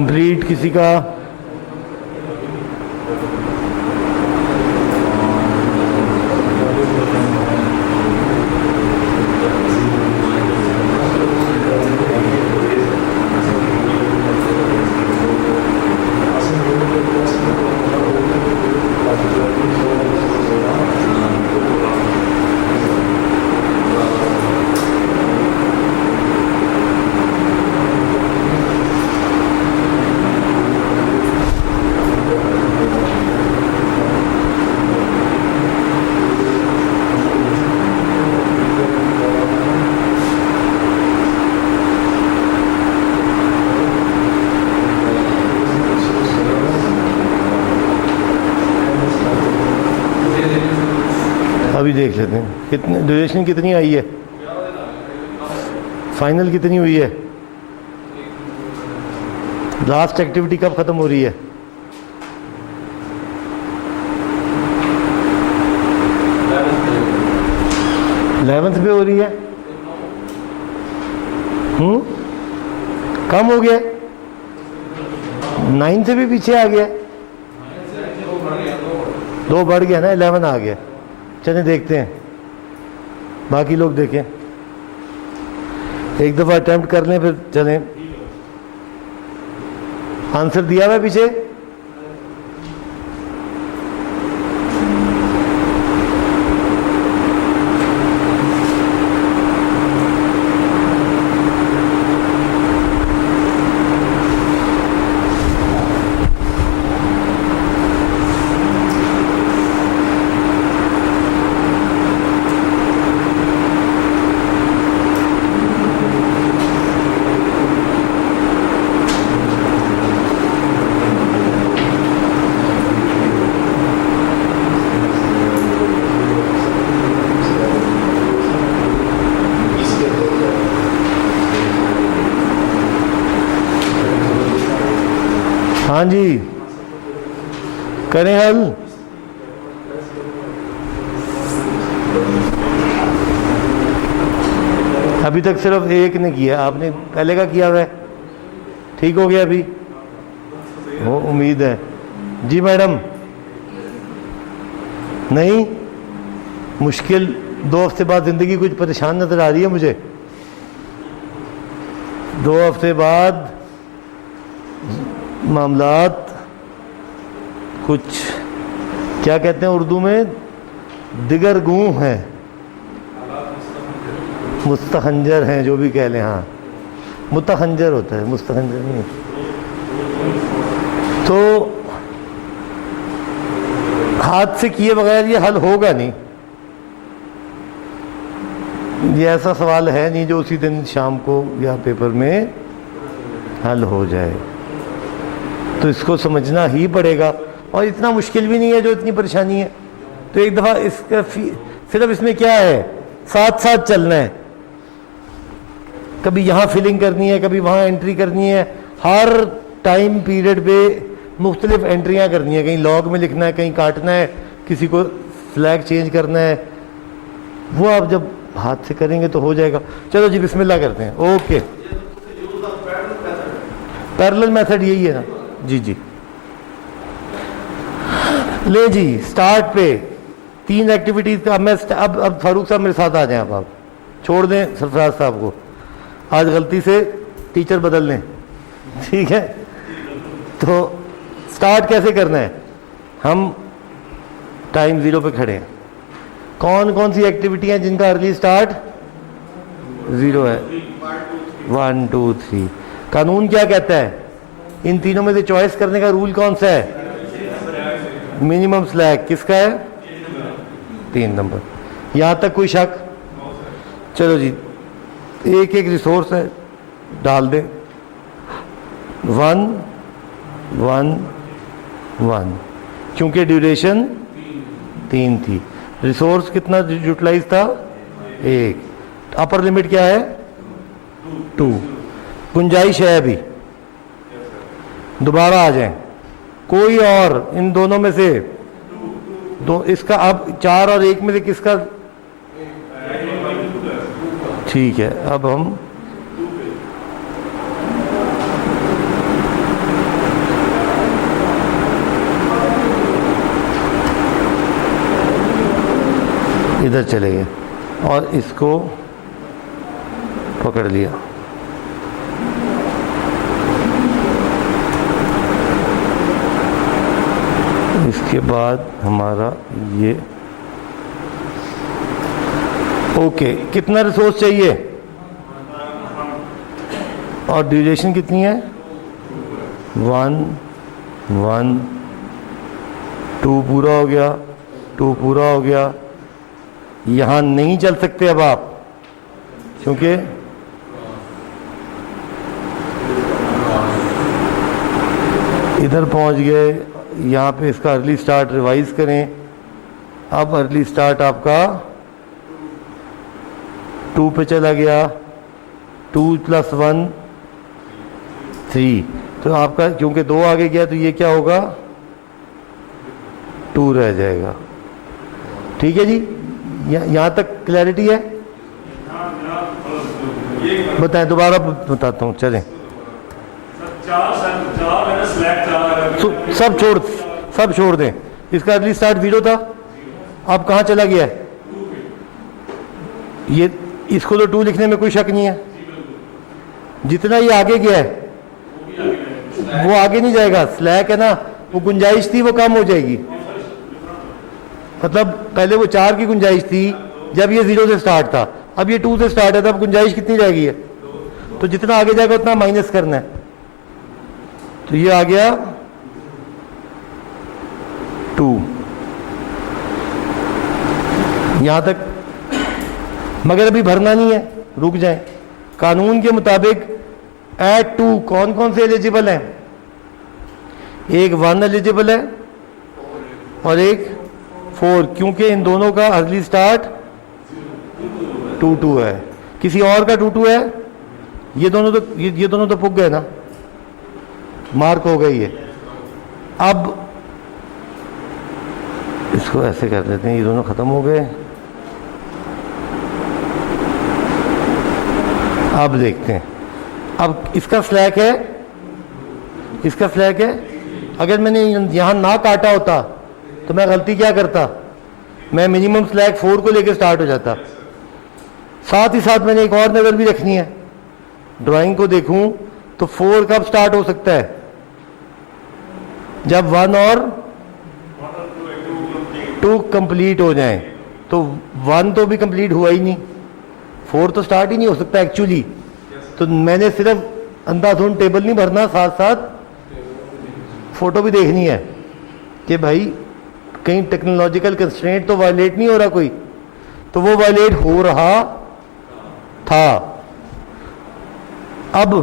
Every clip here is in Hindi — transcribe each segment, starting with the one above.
कंप्लीट किसी का? अभी देख लेते हैं कितने ड्यूरेशन कितनी आई है, फाइनल कितनी हुई है, लास्ट एक्टिविटी कब खत्म हो रही है? इलेवेंथ पे हो रही है। कम हो गया, 9 से भी पीछे आ गया, 2 बढ़ गया ना, 11 आ गया। चलें देखते हैं, बाकी लोग देखें, एक दफ़ा अटेम्प्ट कर लें फिर चलें। आंसर दिया हुआ है पीछे? हाँ जी, करें हल। अभी तक सिर्फ एक ने किया, आपने पहले का किया हुआ है, ठीक हो गया अभी? वो उम्मीद है जी मैडम। नहीं, मुश्किल 2 हफ्ते बाद ज़िंदगी कुछ परेशान नज़र आ रही है मुझे। 2 हफ्ते बाद मामलात कुछ क्या कहते हैं उर्दू में, दिगरगू हैं, मुस्तखंजर हैं, जो भी कह लें। हाँ, मुतखंजर होता है, मुस्तखंजर नहीं। तो हाथ से किए बगैर ये हल होगा नहीं। ये ऐसा सवाल है नहीं जो उसी दिन शाम को या पेपर में हल हो जाए, तो इसको समझना ही पड़ेगा। और इतना मुश्किल भी नहीं है जो इतनी परेशानी है। तो एक दफ़ा इसका सिर्फ इसमें क्या है, साथ साथ चलना है। कभी यहाँ फिलिंग करनी है, कभी वहाँ एंट्री करनी है, हर टाइम पीरियड पे मुख्तलिफ एंट्रियाँ करनी है। कहीं लॉग में लिखना है, कहीं काटना है, किसी को फ्लैग चेंज करना है। वो आप जब हाथ से करेंगे तो हो जाएगा। चलो जी बिस्मिल्लाह करते हैं। ओके, पैरेलल मेथड यही है ना जी। जी ले जी, स्टार्ट पे 3 एक्टिविटीज का। अब फारूक साहब मेरे साथ आ जाएं। आप छोड़ दें सरफराज साहब को, आज गलती से टीचर बदल लें, ठीक है? तो स्टार्ट कैसे करना है? हम टाइम 0 पे खड़े हैं। कौन कौन सी एक्टिविटी हैं जिनका अर्ली स्टार्ट 0 है? 1 2 3। कानून क्या कहता है? इन तीनों में से चॉइस करने का रूल कौन सा है? मिनिमम स्लैक किसका है? 3 नंबर। यहां तक कोई शक? चलो जी, एक एक रिसोर्स है, डाल दें। 1 1 1, क्योंकि ड्यूरेशन 3 थी। रिसोर्स कितना यूटिलाइज था? 1। अपर लिमिट क्या है? 2। गुंजाइश है अभी, दोबारा आ जाएं। कोई और इन दोनों में से दो, इसका अब 4 और 1 में से किसका? ठीक है, अब हम इधर चले गए और इसको पकड़ लिया। इसके बाद हमारा ये ओके। कितना रिसोर्स चाहिए और ड्यूरेशन कितनी है? 1 1 2 पूरा हो गया, 2 पूरा हो गया। यहाँ नहीं चल सकते अब आप, क्योंकि इधर पहुंच गए। यहाँ पे इसका अर्ली स्टार्ट रिवाइज करें। अब अर्ली स्टार्ट आपका 2 पे चला गया, 2 + 1 3। तो आपका क्योंकि 2 आगे गया तो ये क्या होगा? 2 रह जाएगा। ठीक है जी, यहाँ तक क्लैरिटी है? बताएं, दोबारा बताता हूँ, चलें। सब छोड़ दें। इसका अर्ली स्टार्ट 0 था, अब कहाँ चला गया है? ये इसको तो 2 लिखने में कोई शक नहीं है। जितना ये आगे गया है वो आगे नहीं जाएगा। स्लैक है ना, वो गुंजाइश थी वो कम हो जाएगी। मतलब पहले वो 4 की गुंजाइश थी जब ये 0 से स्टार्ट था, अब ये 2 से स्टार्ट है, तब गुंजाइश कितनी रह गई है? तो जितना आगे जाएगा उतना माइनस करना है। तो ये आ गया 2 यहां तक, मगर अभी भरना नहीं है, रुक जाए। कानून के मुताबिक एट 2 कौन कौन से एलिजिबल हैं? एक 1 एलिजिबल है और एक 4, क्योंकि इन दोनों का अर्ली स्टार्ट 2 है। किसी और का 2 है? ये दोनों तो पुग गए ना, मार्क हो गई है। अब इसको ऐसे कर देते हैं, ये दोनों खत्म हो गए। अब देखते हैं, अब इसका स्लैक है, इसका स्लैक है। अगर मैंने यहां ना काटा होता तो मैं गलती क्या करता? मैं मिनिमम स्लैक 4 को लेकर स्टार्ट हो जाता। साथ ही साथ मैंने एक और नज़र भी रखनी है। ड्राइंग को देखूं तो 4 कब स्टार्ट हो सकता है? जब 1 और 2 कंप्लीट हो जाएं। तो 1 तो भी कंप्लीट हुआ ही नहीं, 4 तो स्टार्ट ही नहीं हो सकता एक्चुअली। तो मैंने सिर्फ अंधाधुंध टेबल नहीं भरना, साथ साथ फोटो भी देखनी है कि भाई कहीं टेक्नोलॉजिकल कंस्ट्रेंट तो वायलेट नहीं हो रहा कोई। तो वो वायलेट हो रहा था। अब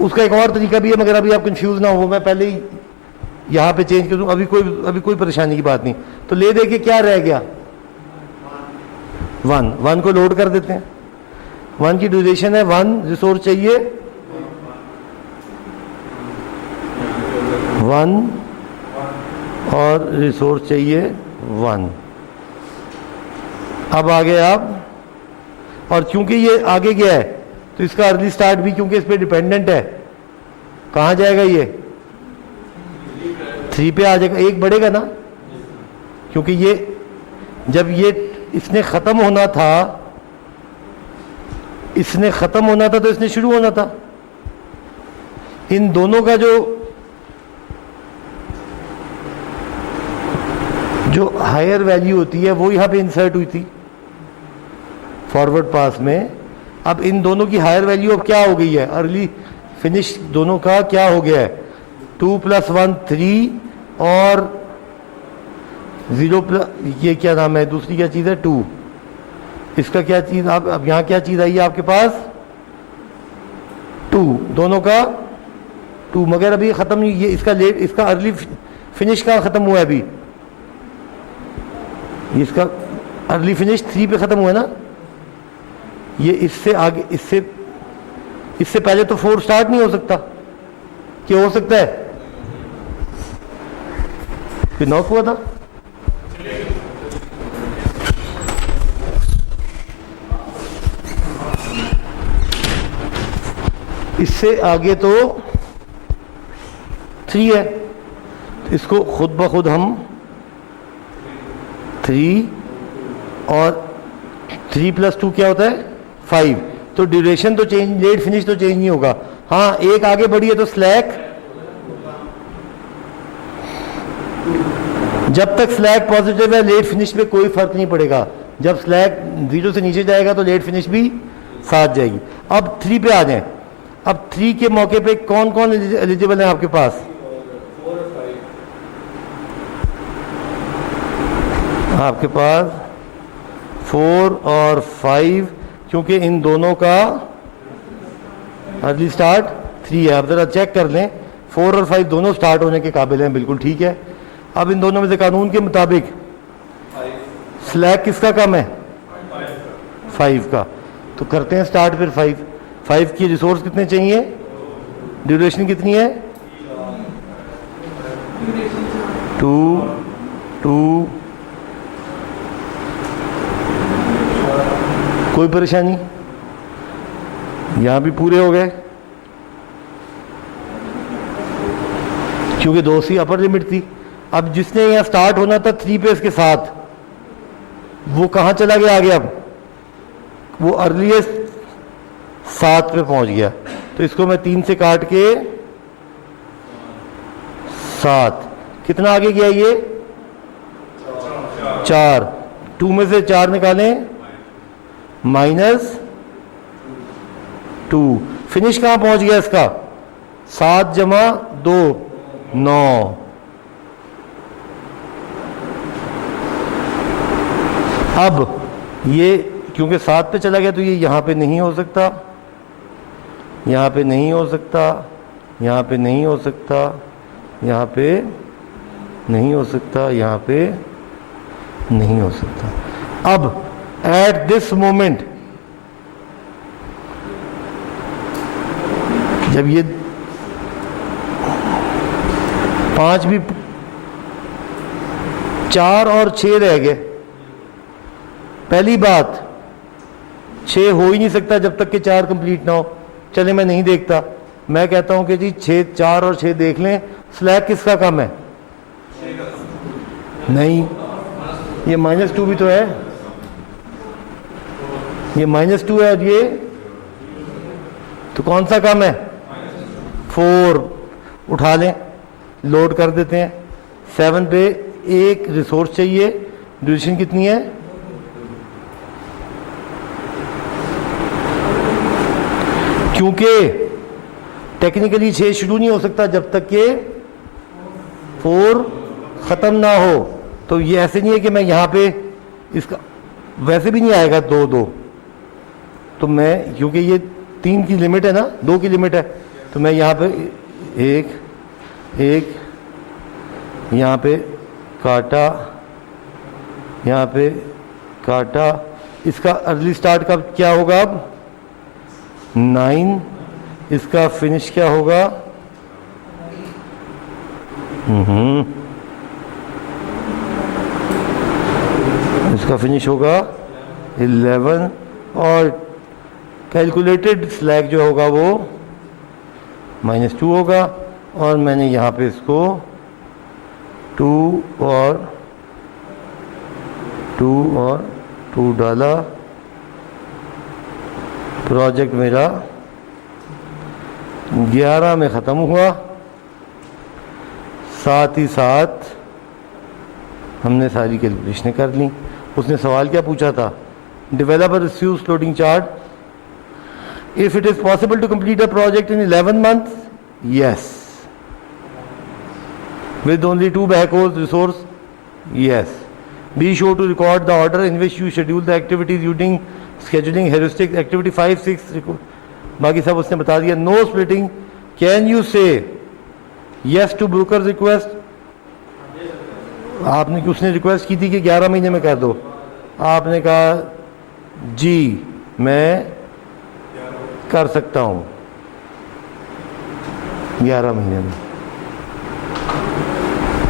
उसका एक और तरीका भी है, मगर अभी आप कंफ्यूज ना हो, मैं पहले ही यहां पे चेंज कर दूं। अभी कोई परेशानी की बात नहीं। तो ले दे के क्या रह गया? 1 को लोड कर देते हैं। 1 की ड्यूरेशन है 1, रिसोर्स चाहिए 1 और रिसोर्स चाहिए 1। अब आ गए आप, और चूंकि ये आगे गया है तो इसका अर्ली स्टार्ट भी क्योंकि इस पे डिपेंडेंट है, कहां जाएगा? ये 3 पे आ जाएगा। 1 बढ़ेगा ना, क्योंकि ये जब ये इसने खत्म होना था तो इसने शुरू होना था। इन दोनों का जो हायर वैल्यू होती है वो यहां पे इंसर्ट हुई थी फॉरवर्ड पास में। अब इन दोनों की हायर वैल्यू अब क्या हो गई है? अर्ली फिनिश दोनों का क्या हो गया है? 2 + 1 3 और 0 ये क्या नाम है, दूसरी क्या चीज़ है? 2। इसका क्या चीज़? अब यहाँ क्या चीज़ आई है आपके पास? 2, दोनों का 2, मगर अभी ख़त्म नहीं। ये इसका अर्ली फिनिश का ख़त्म हुआ है अभी। इसका अर्ली फिनिश 3 पे ख़त्म हुआ है ना। ये इससे आगे, इससे पहले तो 4 स्टार्ट नहीं हो सकता। क्या हो सकता है? फिर नॉक हुआ था। इससे आगे तो 3 है, इसको खुद ब खुद हम 3 और 3 + 2 क्या होता है 5। तो ड्यूरेशन तो चेंज, लेट फिनिश तो चेंज नहीं होगा। हाँ, एक आगे बढ़ी है तो स्लैक, जब तक स्लैक पॉजिटिव है लेट फिनिश में कोई फर्क नहीं पड़ेगा। जब स्लैक 0 से नीचे जाएगा तो लेट फिनिश भी साथ जाएगी। अब 3 पे आ जाएं। अब 3 के मौके पे कौन कौन एलिजिबल है आपके पास? आपके पास 4 और 5, क्योंकि इन दोनों का अर्ली स्टार्ट 3 है। आप जरा चेक कर लें, 4 और 5 दोनों स्टार्ट होने के काबिल हैं, बिल्कुल ठीक है। अब इन दोनों में से कानून के मुताबिक स्लैक किसका कम है? 5 का। तो करते हैं स्टार्ट फिर 5 की रिसोर्स कितने चाहिए? ड्यूरेशन कितनी है? 2 कोई परेशानी? यहां भी पूरे हो गए क्योंकि 2 सी अपर लिमिट थी। अब जिसने यहां स्टार्ट होना था 3 पे इसके साथ, वो कहां चला गया आगे? अब वो अर्लीस्ट 7 पे पहुंच गया। तो इसको मैं 3 से काट के 7, कितना आगे गया ये? 4। 2 में से 4 निकालें, -2। फिनिश कहां पहुंच गया इसका? 7 जमा 2 9। अब ये क्योंकि 7 पे चला गया तो ये यहां पे नहीं हो सकता, यहां पे नहीं हो सकता, यहां पे नहीं हो सकता, यहां पे नहीं हो सकता, यहां पे नहीं हो सकता। अब एट दिस मोमेंट जब ये 5 भी, 4 और 6 रह गए। पहली बात, 6 हो ही नहीं सकता जब तक कि 4 कंप्लीट ना हो। चले मैं नहीं देखता, मैं कहता हूं कि जी 4 और 6 देख लें। स्लैक किसका कम है? नहीं, ये -2 भी तो है, ये -2 है और ये तो कौन सा कम है? 4 उठा लें, लोड कर देते हैं। 7 पे एक रिसोर्स चाहिए, ड्यूरेशन कितनी है? क्योंकि टेक्निकली 6 शुरू नहीं हो सकता जब तक कि 4 खत्म ना हो। तो ये ऐसे नहीं है कि मैं यहां पे इसका वैसे भी नहीं आएगा 2 तो मैं, क्योंकि ये 3 की लिमिट है ना, 2 की लिमिट है, तो मैं यहां पे 1 यहां पे काटा, यहां पे काटा। इसका अर्ली स्टार्ट कब क्या होगा? अब 9। इसका फिनिश क्या होगा? इसका फिनिश होगा 11 और कैलकुलेटेड स्लैक जो होगा वो -2 होगा। और मैंने यहाँ पे इसको 2 और 2 डाला। प्रोजेक्ट मेरा 11 में ख़त्म हुआ। साथ ही साथ हमने सारी कैलकुलेशन कर ली। उसने सवाल क्या पूछा था? Developer receives floating chart if it is possible to complete a project in 11 months? Yes. With only 2 backhoes resource? Yes. Be sure to record the order in which you schedule the activities using scheduling heuristic activity 5 6 बाकी सब उसने बता दिया। No splitting. Can you say yes to broker request? आपने, उसने रिक्वेस्ट की थी कि 11 महीने में कर दो, आपने कहा जी मैं कर सकता हूं 11 महीने में।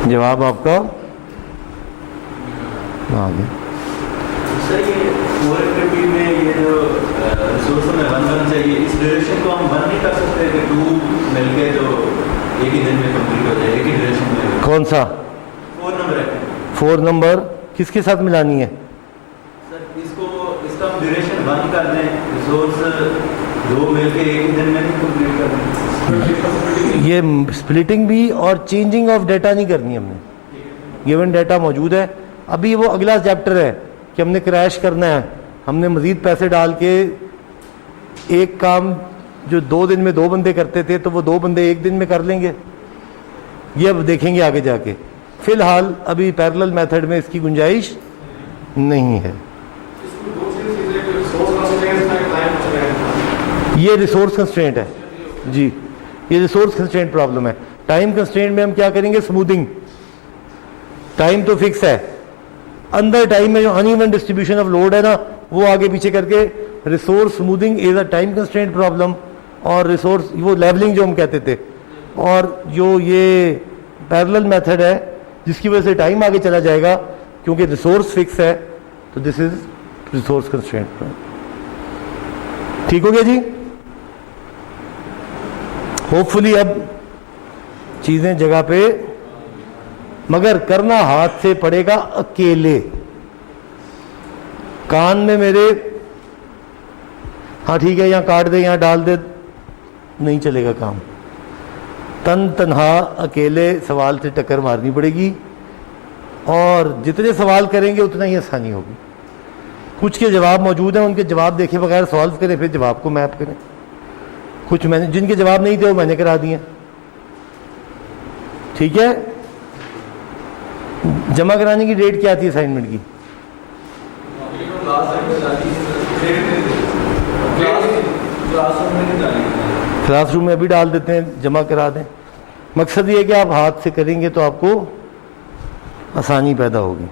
जवाब आपका आ गया। सर ये 4 एक्टिविटी में ये जो रिसोर्स में 1 चाहिए, इस ड्यूरेशन को हम 1 नहीं कर सकते कि 2 मिलके जो एक ही दिन में कंप्लीट हो जाए, एक ही ड्यूरेशन में? कौन सा? 4 नंबर है। 4 नंबर किसके साथ मिलानी है? रिसोर्स दो मिलके एक ही दिन में नहीं कंप्लीट करनी? ये स्प्लिटिंग भी और चेंजिंग ऑफ डाटा नहीं करनी हमने, गिवन डाटा मौजूद है। अभी वो अगला चैप्टर है कि हमने क्रैश करना है, हमने मज़ीद पैसे डाल के एक काम जो 2 दिन में 2 बंदे करते थे तो वो 2 बंदे 1 दिन में कर लेंगे, ये अब देखेंगे आगे जाके। फिलहाल अभी पैरेलल मेथड में इसकी गुंजाइश नहीं है। ये रिसोर्स कंस्ट्रेंट है जी, ये रिसोर्स कंस्ट्रेंट प्रॉब्लम है। टाइम कंस्ट्रेंट में हम क्या करेंगे, स्मूथिंग। टाइम तो फिक्स है, अंदर टाइम में जो अनइवन डिस्ट्रीब्यूशन ऑफ लोड है ना, वो आगे पीछे करके resource smoothing is a time constraint problem. और रिसोर्स वो लेवलिंग जो हम कहते थे, और जो ये पैरेलल मेथड है जिसकी वजह से टाइम आगे चला जाएगा क्योंकि रिसोर्स फिक्स है, तो दिस इज रिसोर्स कंस्ट्रेंट। ठीक हो गया जी? होपफुली अब चीजें जगह पे, मगर करना हाथ से पड़ेगा अकेले। कान में मेरे हाँ ठीक है, यहां काट दे यहां डाल दे, नहीं चलेगा काम। तन तनहा अकेले सवाल से टक्कर मारनी पड़ेगी, और जितने सवाल करेंगे उतना ही आसानी होगी। कुछ के जवाब मौजूद हैं, उनके जवाब देखे बगैर सॉल्व करें, फिर जवाब को मैप करें। कुछ मैंने जिनके जवाब नहीं थे वो मैंने करा दिए। ठीक है, जमा कराने की डेट क्या थी असाइनमेंट की? क्लासरूम में अभी डाल देते हैं, जमा करा दें। मकसद ये है कि आप हाथ से करेंगे तो आपको आसानी पैदा होगी।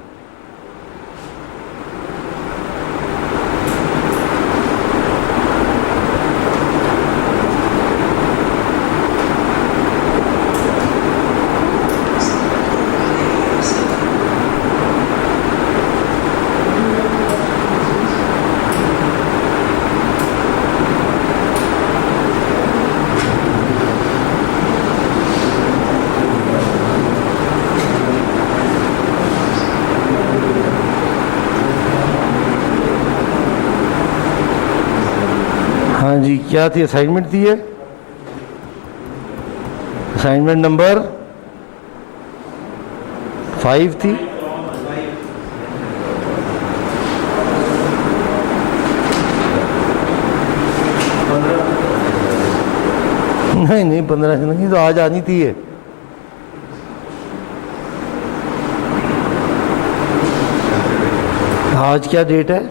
हाँ जी, क्या थी असाइनमेंट थी है? असाइनमेंट नंबर 5 थी। नहीं 15 से नहीं, तो आज आनी थी ये। आज क्या डेट है?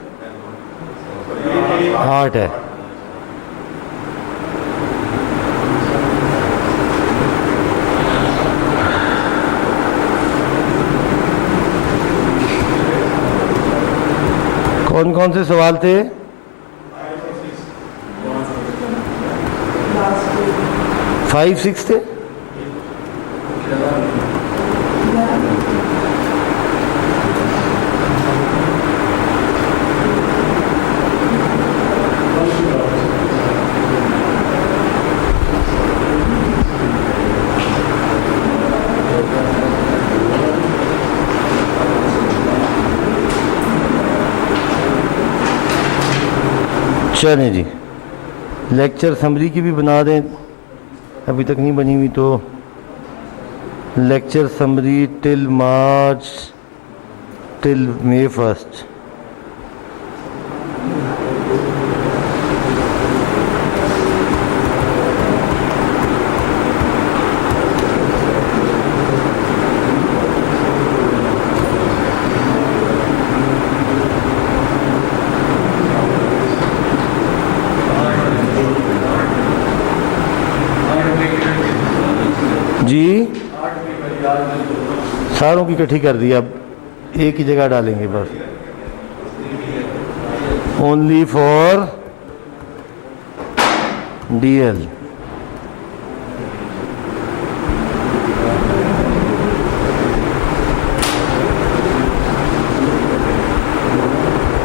8 है। कौन कौन से सवाल थे? 5, 6 थे। चलें जी, लेक्चर समरी की भी बना दें, अभी तक नहीं बनी हुई तो। Lecture summary till March, till May 1st। जी सारों की इकट्ठी कर दी, अब एक ही जगह डालेंगे बस। Only for DL।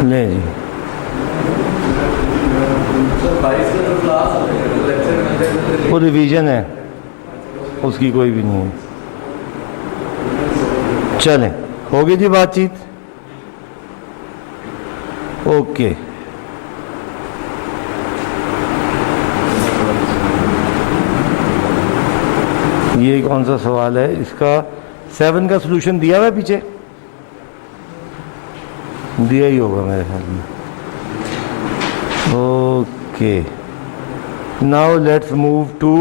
ले जी, वो रिवीजन है, उसकी कोई भी नहीं है। चलें, होगी जी बातचीत। ओके। ये कौन सा सवाल है? इसका 7 का सलूशन दिया हुआ है पीछे, दिया ही होगा मेरे ख्याल में। Okay, now let's move to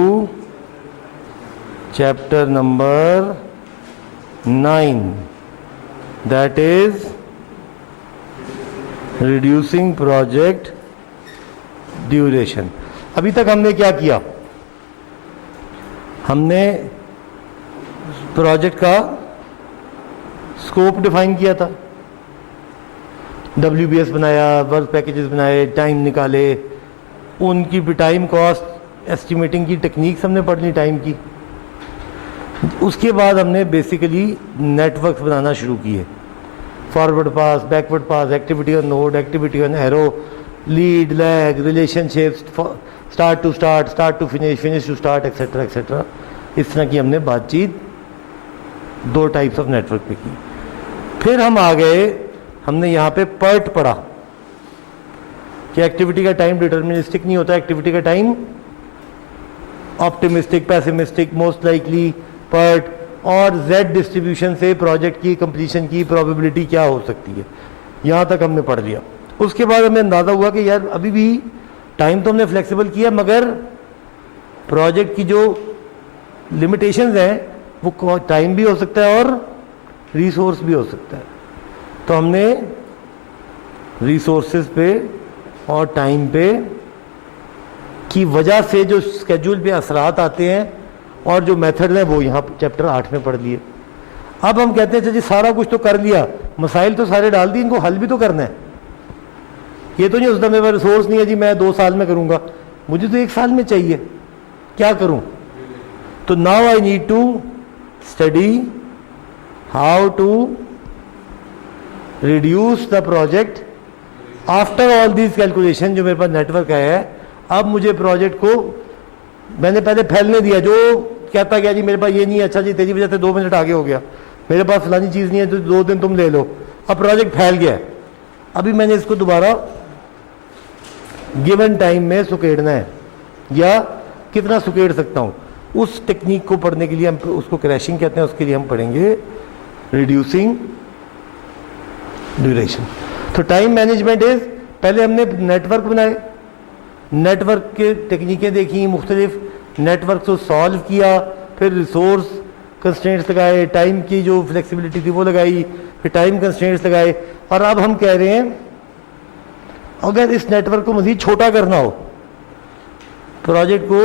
chapter number 9, that is reducing project duration. अभी तक हमने क्या किया? हमने प्रोजेक्ट का स्कोप डिफाइन किया था, WBS बनाया, वर्क पैकेजेस बनाए, टाइम निकाले, उनकी भी टाइम कॉस्ट एस्टिमेटिंग की टेक्निक्स हमने पढ़ ली टाइम की। उसके बाद हमने बेसिकली नेटवर्क्स बनाना शुरू किए, forward pass, backward pass, activity on node, activity on arrow, lead, lag, relationships, start to start, start to finish, finish to start, etcetera etcetera. इस तरह की हमने बातचीत 2 टाइप्स ऑफ नेटवर्क पे की। फिर हम आ गए, हमने यहाँ पे पर्ट पढ़ा कि एक्टिविटी का टाइम डिटर्मिनिस्टिक नहीं होता, एक्टिविटी का time optimistic, pessimistic, most likely, PERT और जेड डिस्ट्रीब्यूशन से प्रोजेक्ट की कंप्लीशन की प्रोबेबिलिटी क्या हो सकती है। यहाँ तक हमने पढ़ लिया। उसके बाद हमें अंदाज़ा हुआ कि यार अभी भी टाइम तो हमने फ्लेक्सिबल किया, मगर प्रोजेक्ट की जो लिमिटेशंस हैं वो टाइम भी हो सकता है और रिसोर्स भी हो सकता है। तो हमने रिसोर्सेज पे और टाइम पे की वजह से जो स्केड्यूल पे असरात आते हैं और जो मेथड है वो यहाँ चैप्टर 8 में पढ़ लिए। अब हम कहते हैं जी सारा कुछ तो कर लिया, मसाइल तो सारे डाल दिए, इनको हल भी तो करना है। ये तो नहीं होता मेरे पास रिसोर्स नहीं है जी मैं 2 साल में करूँगा, मुझे तो 1 साल में चाहिए, क्या करूँ? तो now I need to study how to reduce the project after all this calculation. जो मेरे पास नेटवर्क है, अब मुझे प्रोजेक्ट को मैंने पहले फैलने दिया, जो कहता गया जी मेरे पास ये नहीं है, अच्छा जी तेरी वजह से 2 मिनट आगे हो गया, मेरे पास फलानी चीज़ नहीं है तो 2 दिन तुम ले लो। अब प्रोजेक्ट फैल गया, अभी मैंने इसको दोबारा गिवन टाइम में सुकेड़ना है, या कितना सुकेड़ सकता हूँ। उस टेक्निक को पढ़ने के लिए हम उसको क्रैशिंग कहते हैं, उसके लिए हम पढ़ेंगे रिड्यूसिंग ड्यूरेशन। तो टाइम मैनेजमेंट इज, पहले हमने नेटवर्क बनाए, नेटवर्क के टेक्निकें देखी, मुख्तलिफ नेटवर्क को सॉल्व किया, फिर रिसोर्स कंस्ट्रेंट्स लगाए, टाइम की जो फ्लेक्सिबिलिटी थी वो लगाई, फिर टाइम कंस्ट्रेंट्स लगाए। और अब हम कह रहे हैं अगर इस नेटवर्क को मज़ीद छोटा करना हो, प्रोजेक्ट को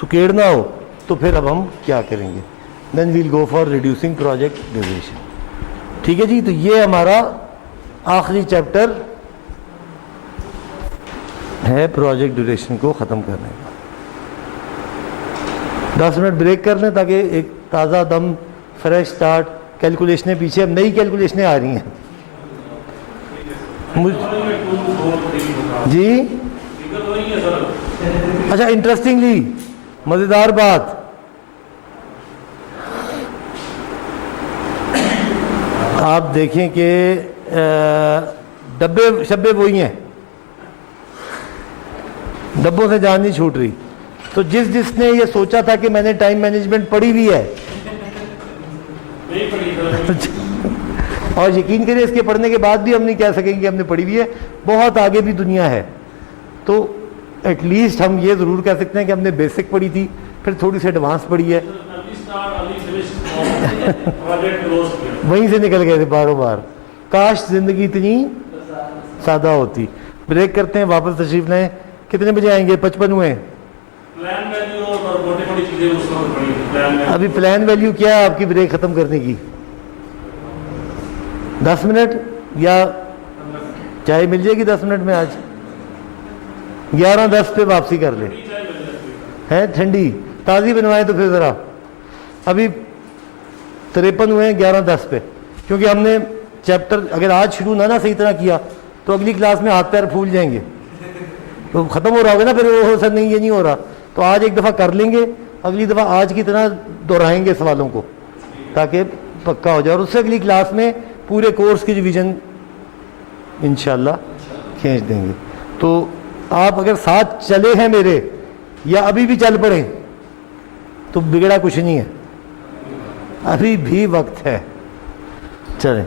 सुकेड़ना हो, तो फिर अब हम क्या करेंगे? Then we'll go for reducing project duration. ठीक है जी, तो ये हमारा आखिरी चैप्टर है प्रोजेक्ट ड्यूरेशन को ख़त्म करने का। 10 मिनट ब्रेक कर लें ताकि एक ताज़ा दम फ्रेश स्टार्ट। कैलकुलेशनें पीछे, अब नई कैलकुलेशनें आ रही हैं जी। अच्छा, इंटरेस्टिंगली मज़ेदार बात, आप देखें कि डब्बे शब्बे वही हैं, डब्बों से जान नहीं छूट रही। तो जिसने ये सोचा था कि मैंने टाइम मैनेजमेंट पढ़ी हुई है और यकीन करिए इसके पढ़ने के बाद भी हम नहीं कह सकेंगे हमने पढ़ी हुई है, बहुत आगे भी दुनिया है। तो एटलीस्ट हम ये ज़रूर कह सकते हैं कि हमने बेसिक पढ़ी थी, फिर थोड़ी सी एडवांस पढ़ी है, वहीं से निकल गए थे बारों बार। काश ज़िंदगी इतनी सादा होती। ब्रेक करते हैं, वापस तशरीफ लाएं। कितने बजे आएंगे? 55 हुए। अभी प्लान वैल्यू क्या है आपकी ब्रेक ख़त्म करने की? 10 मिनट या चाय मिल जाएगी 10 मिनट में? आज 11:10 पे वापसी कर ले, है ठंडी ताज़ी बनवाएं तो फिर ज़रा। अभी 53 हुए हैं 11:10 पे, क्योंकि हमने चैप्टर अगर आज शुरू ना सही तरह किया तो अगली क्लास में हाथ पैर फूल जाएंगे, तो ख़त्म हो रहा होगा ना, फिर वो सर नहीं ये नहीं हो रहा, तो आज एक दफ़ा कर लेंगे, अगली दफ़ा आज की तरह दोहराएंगे सवालों को ताकि पक्का हो जाए, और उससे अगली क्लास में पूरे कोर्स की रिवीजन इंशाल्लाह खींच देंगे। तो आप अगर साथ चले हैं मेरे, या अभी भी चल पड़े तो बिगड़ा कुछ नहीं है, अभी भी वक्त है। चलें।